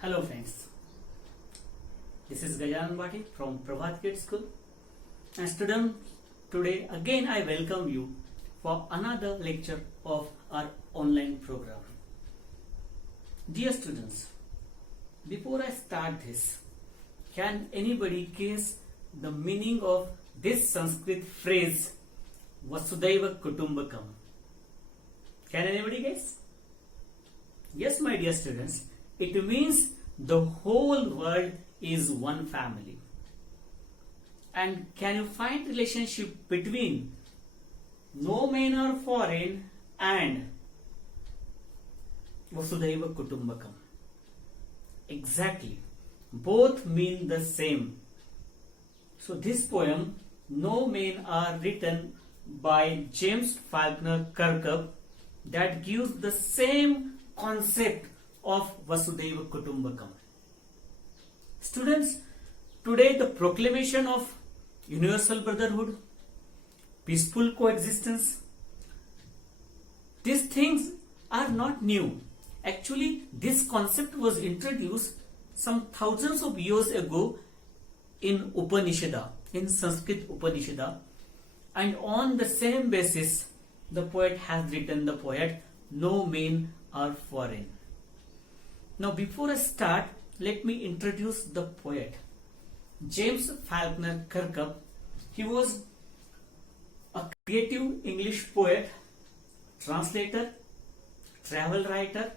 Hello friends, this is Gajanan Bathe from Bathe Kids School, and student, today again I welcome you for another lecture of our online program. Dear students, before I start this, can anybody guess the meaning of this Sanskrit phrase Vasudhaiva Kutumbakam? Can anybody guess? Yes, my dear students, it means the whole world is one family. And can you find relationship between no men are foreign and Vasudhaiva Kutumbakam? Exactly. Both mean the same. So this poem, No Men Are, written by James Faulkner Kirkup, that gives the same concept of Vasudhaiva Kutumbakam. Students, today the proclamation of universal brotherhood, peaceful coexistence, these things are not new. Actually, this concept was introduced some thousands of years ago in Upanishad, in Sanskrit Upanishad, and on the same basis the poet has written the poet No Men Are Foreign. Now before I start, let me introduce the poet. James Faulkner Kirkup. He was a creative English poet, translator, travel writer,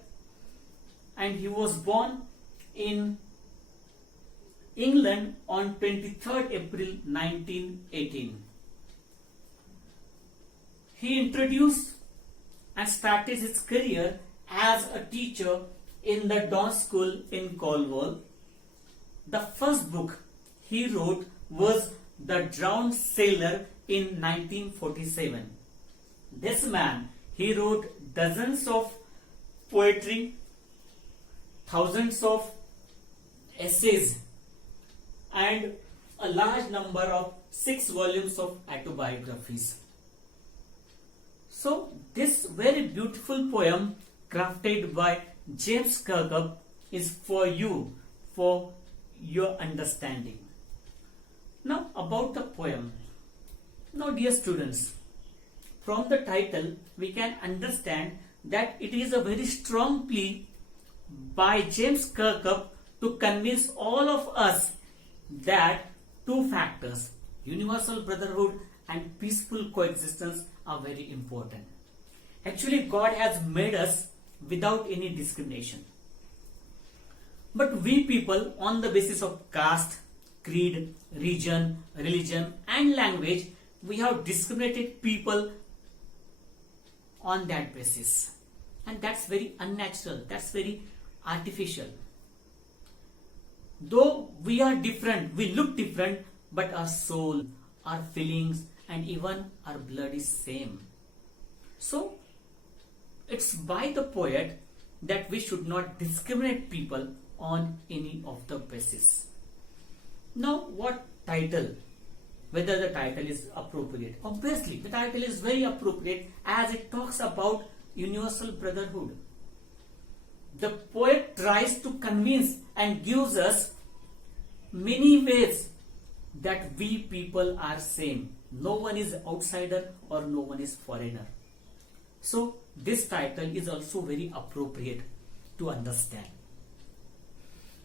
and he was born in England on 23rd April 1918. He introduced and started his career as a teacher in the Dawn School in Cornwall. The first book he wrote was The Drowned Sailor in 1947. This man, he wrote dozens of poetry, thousands of essays, and a large number of 6 volumes of autobiographies. So this very beautiful poem crafted by James Kirkup is for you, for your understanding. Now about the poem. Now dear students, from the title we can understand that it is a very strong plea by James Kirkup to convince all of us that two factors, universal brotherhood and peaceful coexistence, are very important. Actually, God has made us without any discrimination. But we people, on the basis of caste, creed, region, religion and language, we have discriminated people on that basis. And that's very unnatural, that's very artificial. Though we are different, we look different, but our soul, our feelings and even our blood is same. So it's by the poet that we should not discriminate people on any of the basis. Now what title? Whether the title is appropriate? Obviously the title is very appropriate as it talks about universal brotherhood. The poet tries to convince and gives us many ways that we people are same. No one is outsider or no one is foreigner. So this title is also very appropriate to understand.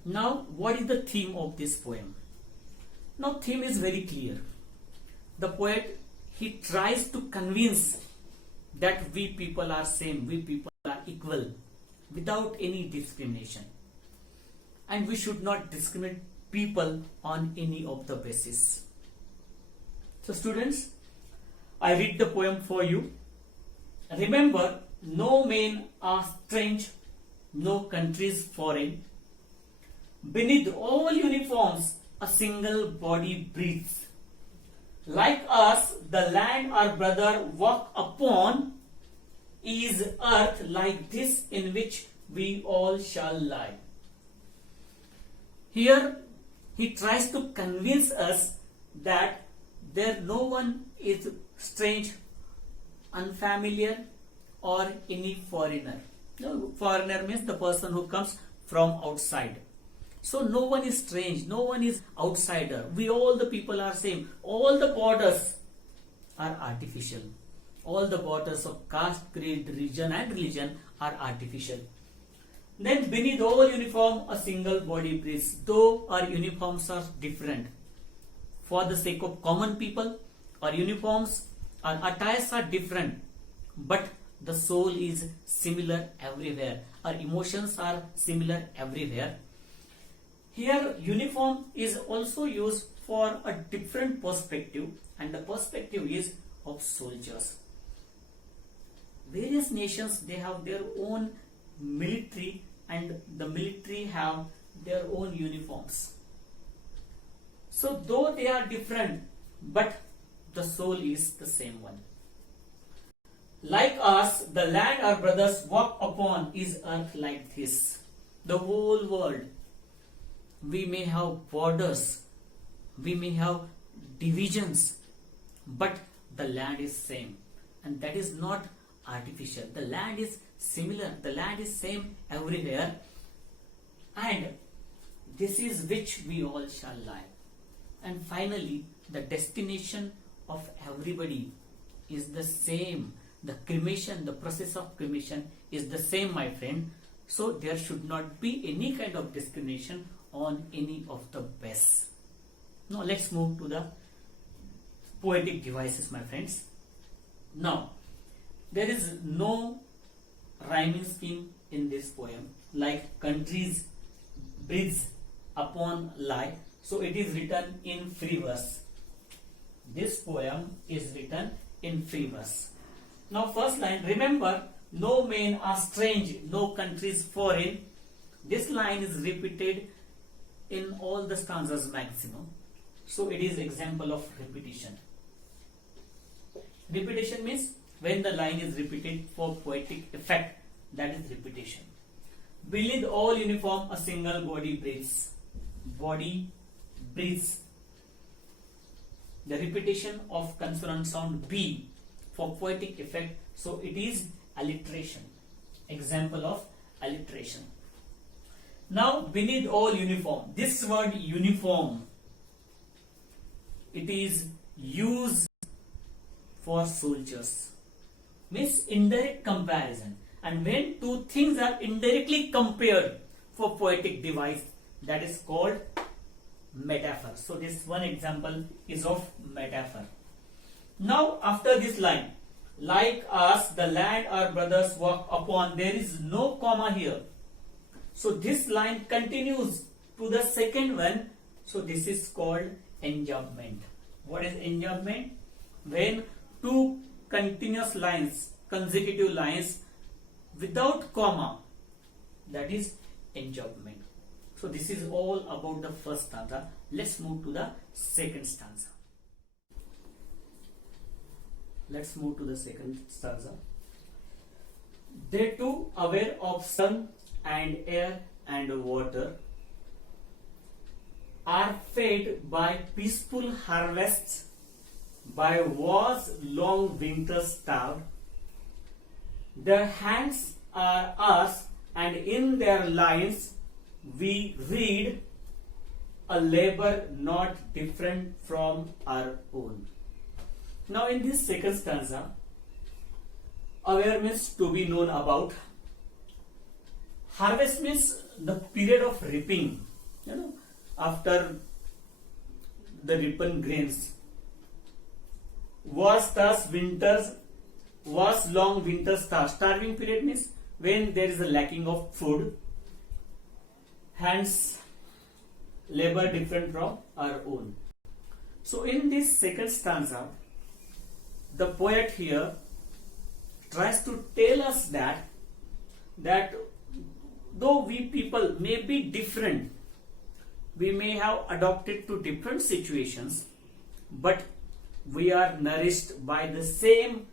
Now what is the theme of this poem? Now theme is very clear. The poet, he tries to convince that we people are same, we people are equal without any discrimination. And we should not discriminate people on any of the basis. So students, I read the poem for you. Remember, no men are strange, no countries foreign. Beneath all uniforms, a single body breathes. Like us, the land our brother walk upon is earth like this in which we all shall lie. Here, he tries to convince us that there no one is strange, unfamiliar or any foreigner. No, foreigner means the person who comes from outside. So no one is strange, no one is outsider. We all the people are same. All the borders are artificial. All the borders of caste, creed, region and religion are artificial. Then beneath all uniform a single body breathes. Though our uniforms are different, for the sake of common people, our uniforms, our attires are different, but the soul is similar everywhere. Our emotions are similar everywhere. Here uniform is also used for a different perspective, and the perspective is of soldiers. Various nations, they have their own military, and the military have their own uniforms. So though they are different, but the soul is the same one. Like us, the land our brothers walk upon is earth like this. The whole world. We may have borders, we may have divisions, but the land is same, and that is not artificial. The land is similar, the land is same everywhere, and this is which we all shall lie. And finally, the destination of everybody is the same. The cremation, the process of cremation is the same, my friend. So there should not be any kind of discrimination on any of the best. Now let's move to the poetic devices, my friends. Now, there is no rhyming scheme in this poem, like countries breathe upon lie. So it is written in free verse. This poem is written in free verse. Now first line, remember, no men are strange, no countries foreign. This line is repeated in all the stanzas maximum. So it is example of repetition. Repetition means when the line is repeated for poetic effect, that is repetition. Beneath all uniform a single body breathes. Body breathes. The repetition of consonant sound B for poetic effect, so it is alliteration. Example of alliteration. Now beneath all uniform, this word uniform, it is used for soldiers, means indirect comparison, and when two things are indirectly compared for poetic device, that is called metaphor. So this one example is of metaphor. Now after this line, like us the land our brothers walk upon, there is no comma here. So this line continues to the second one. So this is called enjambment. What is enjambment? When two continuous lines, consecutive lines without comma, that is enjambment. So this is all about the first stanza. Let's move to the second stanza. Let's move to the second stanza. They too, aware of sun and air and water, are fed by peaceful harvests, by war's long winter starved. Their hands are us, and in their lines we read a labor not different from our own. Now in this second stanza, aware means to be known about. Harvest means the period of reaping, after the ripen grains. Was long winter starved. Starving period means when there is a lacking of food. Hence, labor different from our own. So in this second stanza, the poet here tries to tell us that though we people may be different, we may have adopted to different situations, but we are nourished by the same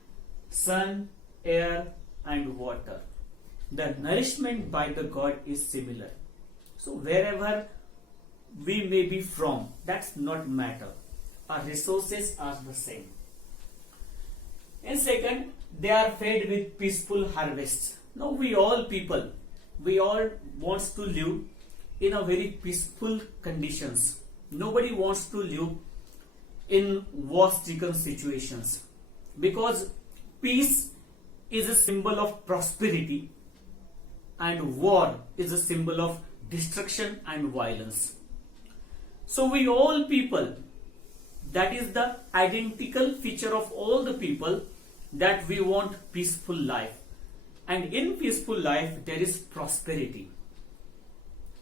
sun, air and water. The nourishment by the God is similar. So wherever we may be from, that's not matter. Our resources are the same. And second, they are fed with peaceful harvests. Now we all people, we all wants to live in a very peaceful conditions. Nobody wants to live in war-stricken situations, because peace is a symbol of prosperity and war is a symbol of destruction and violence. So we all people, that is the identical feature of all the people, that we want peaceful life, and in peaceful life there is prosperity.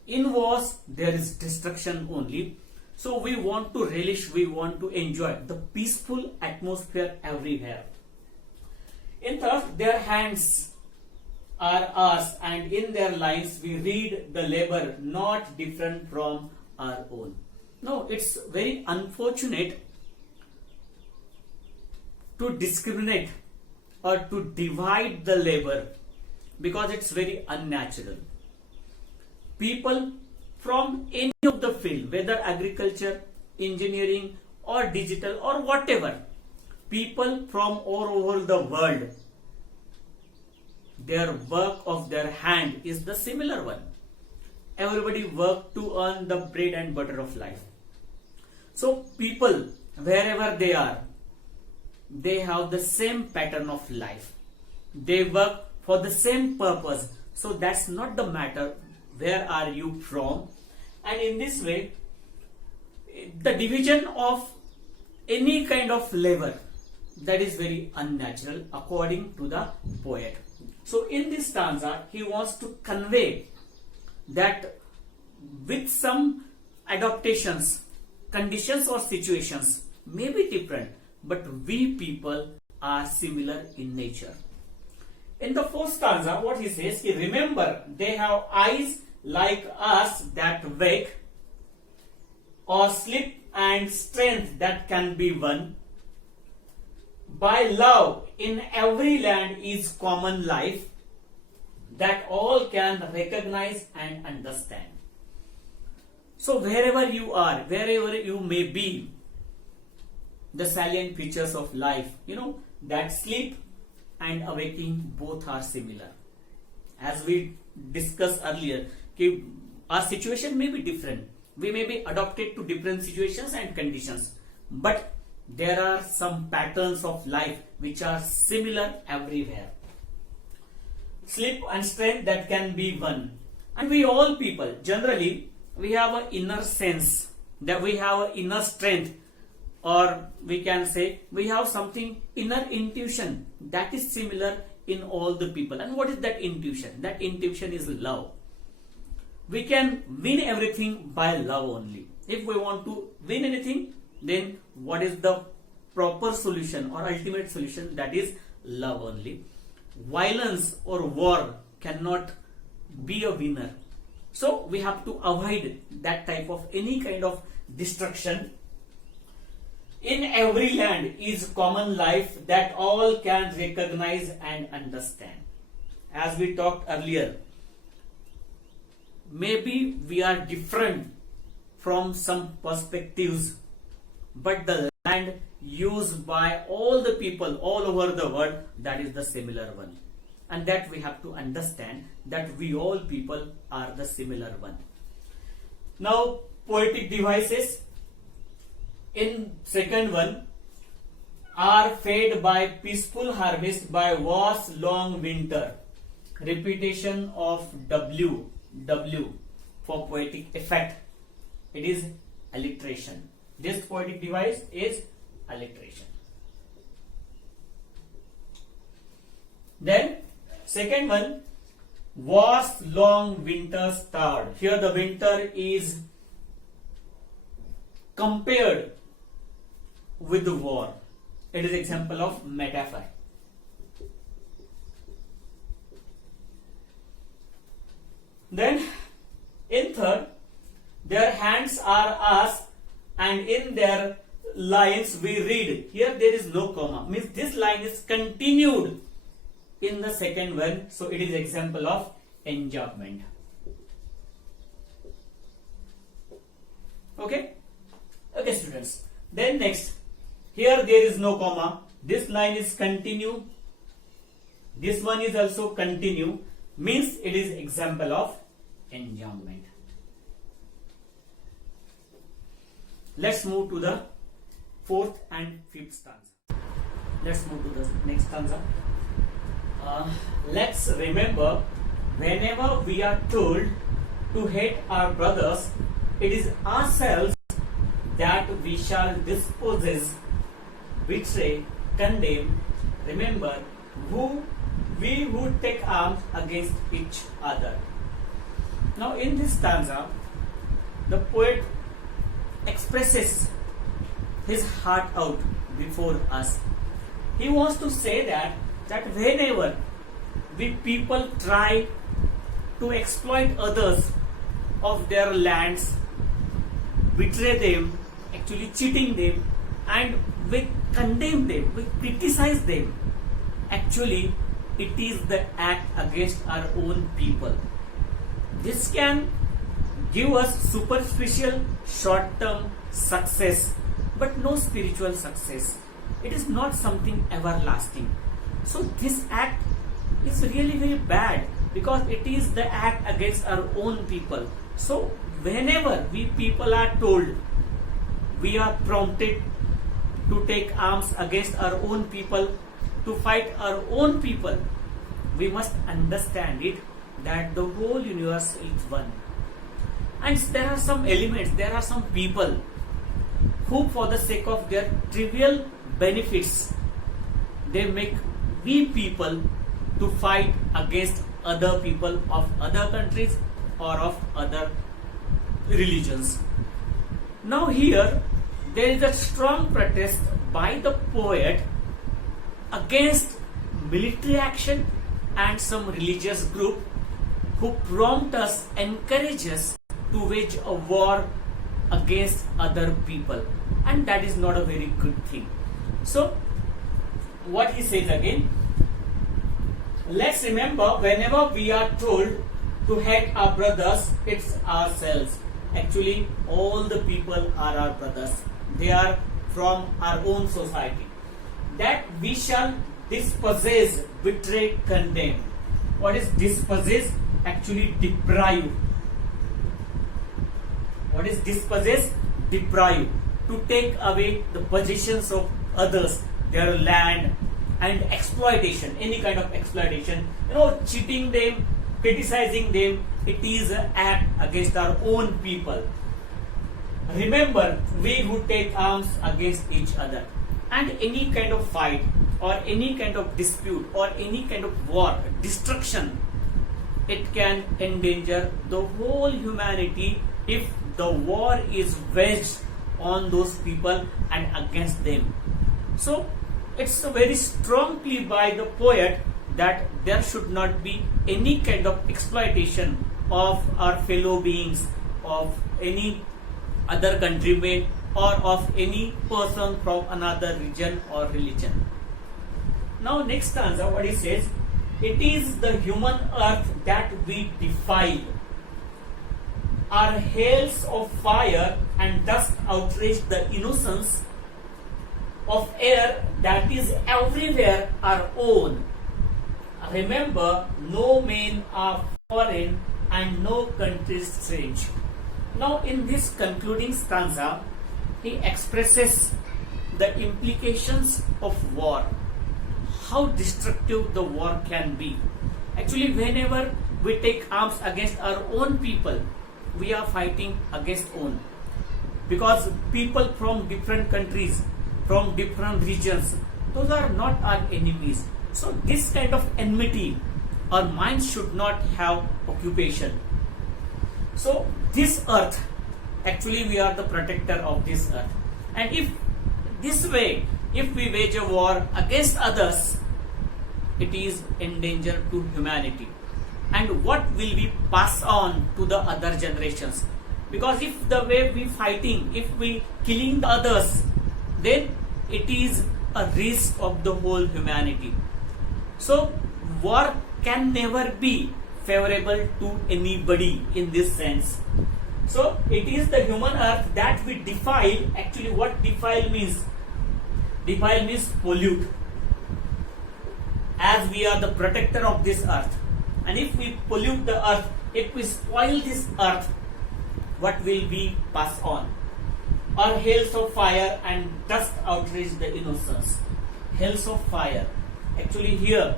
In wars there is destruction only. So we want to relish, we want to enjoy the peaceful atmosphere everywhere. In third, their hands are ours, and in their lines we read the labor not different from our own. No, it's very unfortunate to discriminate or to divide the labor, because it's very unnatural. People from any of the field, whether agriculture, engineering or digital or whatever, people from all over the world, their work of their hand is the similar one. Everybody work to earn the bread and butter of life. So people, wherever they are, they have the same pattern of life. They work for the same purpose. So that's not the matter where are you from. And in this way, the division of any kind of labor, that is very unnatural according to the poet. So in this stanza, he wants to convey that with some adaptations, conditions or situations may be different, but we people are similar in nature. In the fourth stanza, what he says, remember they have eyes like us that wake, or sleep and strength that can be won. By love in every land is common life, that all can recognize and understand. So wherever you are, wherever you may be, the salient features of life, that sleep and awaking both are similar. As we discussed earlier, our situation may be different. We may be adapted to different situations and conditions, but there are some patterns of life which are similar everywhere. Sleep and strength that can be won. And we all people, generally, we have an inner sense, that we have an inner strength, or we can say we have something, inner intuition, that is similar in all the people. And what is that intuition? That intuition is love. We can win everything by love only. If we want to win anything, then what is the proper solution or ultimate solution? That is love only. Violence or war cannot be a winner. So we have to avoid that type of any kind of destruction. In every land is common life that all can recognize and understand. As we talked earlier, maybe we are different from some perspectives, but the land used by all the people all over the world, that is the similar one. And that we have to understand, that we all people are the similar one. Now, poetic devices. In second one, are fed by peaceful harvest by war's long winter. Repetition of W for poetic effect. It is alliteration. This poetic device is alliteration. Then second one, war's long winter starred. Here the winter is compared with the war. It is example of metaphor. Then in third, their hands are us, and in their lines we read. Here there is no comma. Means this line is continued in the second one. So it is example of enjambment. Okay? Okay, students. Then next, here there is no comma. This line is continue. This one is also continue. Means it is example of enjambment. Let's move to the fourth and fifth stanza. Let's move to the next stanza. Let's remember, whenever we are told to hate our brothers, it is ourselves that we shall dispose, betray, condemn. Remember, we who take arms against each other. Now, in this stanza, the poet expresses his heart out before us. He wants to say that whenever we people try to exploit others of their lands, betray them, actually cheating them, and we condemn them, we criticize them, actually it is the act against our own people. This can give us superficial short-term success, but no spiritual success. It is not something everlasting. So this act is really very bad, because it is the act against our own people. So whenever we people are told, we are prompted to take arms against our own people, to fight our own people, we must understand it that the whole universe is one. And there are some elements, there are some people who, for the sake of their trivial benefits, they make we people to fight against other people of other countries or of other religions. Now here there is a strong protest by the poet against military action and some religious group who prompt us, encourage us to wage a war against other people, and that is not a very good thing. So what he says again, let's remember, whenever we are told to hate our brothers, it's ourselves. Actually all the people are our brothers, they are from our own society. That we shall dispossess, betray, condemn. What is dispossess? Actually deprive. What is dispossess? Deprive. To take away the possessions of others, their land, and exploitation, any kind of exploitation, cheating them, criticizing them, it is an act against our own people. Remember, we who take arms against each other, and any kind of fight or any kind of dispute or any kind of war, destruction, it can endanger the whole humanity if the war is waged on those people and against them. So it's very strongly by the poet that there should not be any kind of exploitation of our fellow beings, of any other countrymen, or of any person from another region or religion. Now next stanza, what he says, it is the human earth that we defile. Our hails of fire and dust outrage the innocence of air that is everywhere our own. Remember, no men are foreign and no country strange. Now in this concluding stanza, he expresses the implications of war, how destructive the war can be. Actually, whenever we take arms against our own people, we are fighting against own, because people from different countries, from different regions, those are not our enemies. So this kind of enmity, our minds should not have occupation. So this earth, actually we are the protector of this earth, and if this way, if we wage a war against others, it is in danger to humanity. And what will we pass on to the other generations? Because if the way we fighting, if we killing the others, then it is a risk of the whole humanity. So war can never be favorable to anybody in this sense. So it is the human earth that we defile. Actually, what defile means? Defile means pollute. As we are the protector of this earth, and if we pollute the earth, if we spoil this earth, what will we pass on? or hails of fire and dust outrage the innocence. Hails of fire. Actually here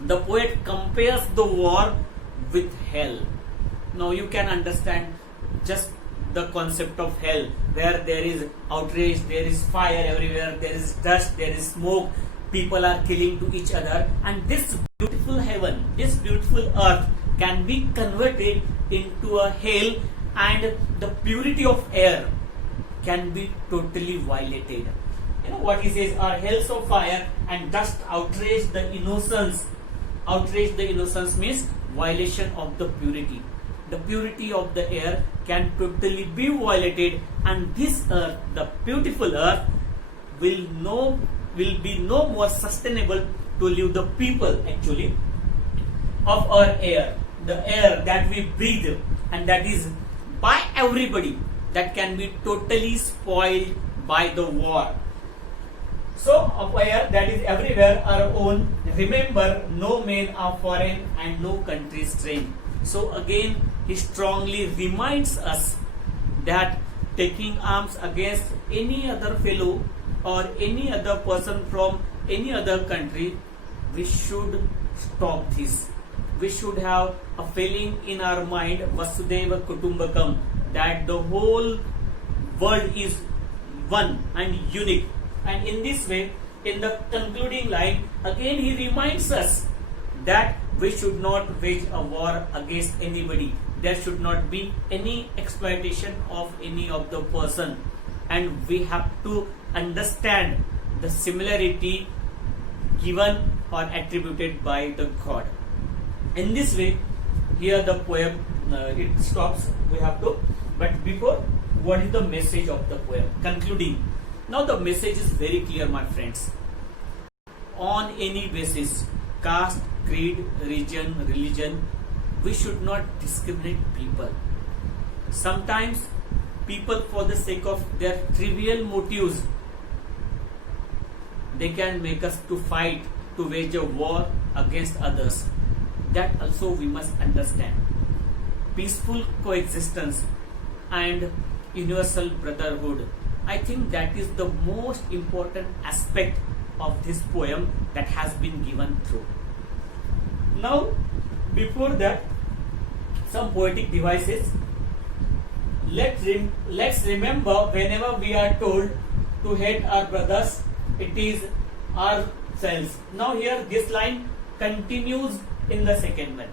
the poet compares the war with hell. Now you can understand just the concept of hell, where there is outrage, there is fire everywhere, there is dust, there is smoke, people are killing to each other, and this beautiful heaven, this beautiful earth can be converted into a hell, and the purity of air can be totally violated. You know what he says, are hells of fire and dust outrage the innocence. Outrage the innocence means violation of the purity. The purity of the air can totally be violated, and this earth, the beautiful earth, will be no more sustainable to live the people actually of our air. The air that we breathe and that is by everybody, that can be totally spoiled by the war. So of air that is everywhere our own. Remember, no men are foreign and no country strange. So again he strongly reminds us that taking arms against any other fellow or any other person from any other country, we should stop this. We should have a feeling in our mind, Vasudeva Kutumbakam, that the whole world is one and unique. And in this way, in the concluding line, again he reminds us that we should not wage a war against anybody. There should not be any exploitation of any of the person, and we have to understand the similarity given or attributed by the God. In this way, here the poem it stops. We have to, but before, what is the message of the poem? Concluding. Now the message is very clear, my friends. On any basis, caste, creed, religion, we should not discriminate people. Sometimes people, for the sake of their trivial motives, they can make us to fight, to wage a war against others. That also we must understand. Peaceful coexistence and universal brotherhood, I think that is the most important aspect of this poem that has been given through. Now, before that, some poetic devices. Let's remember, whenever we are told to hate our brothers, it is ourselves. Now here this line continues in the second one.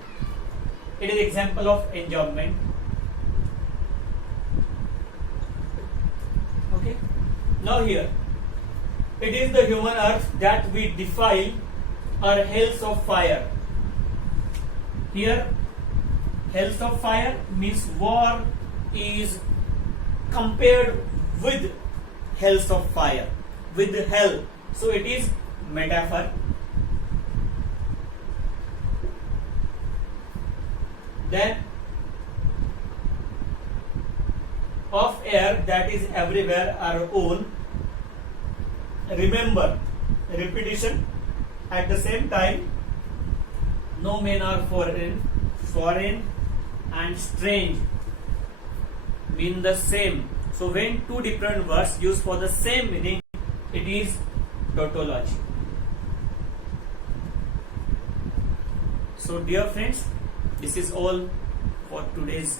It is example of enjoyment. Okay. Now here, it is the human earth that we defile, are hells of fire. Here, hells of fire means war is compared with hells of fire, with hell. So it is metaphor. Then of air that is everywhere our own. Remember, repetition. At the same time, no men are foreign and strange mean the same. So when two different words used for the same meaning, it is tautology. So dear friends, this is all for today's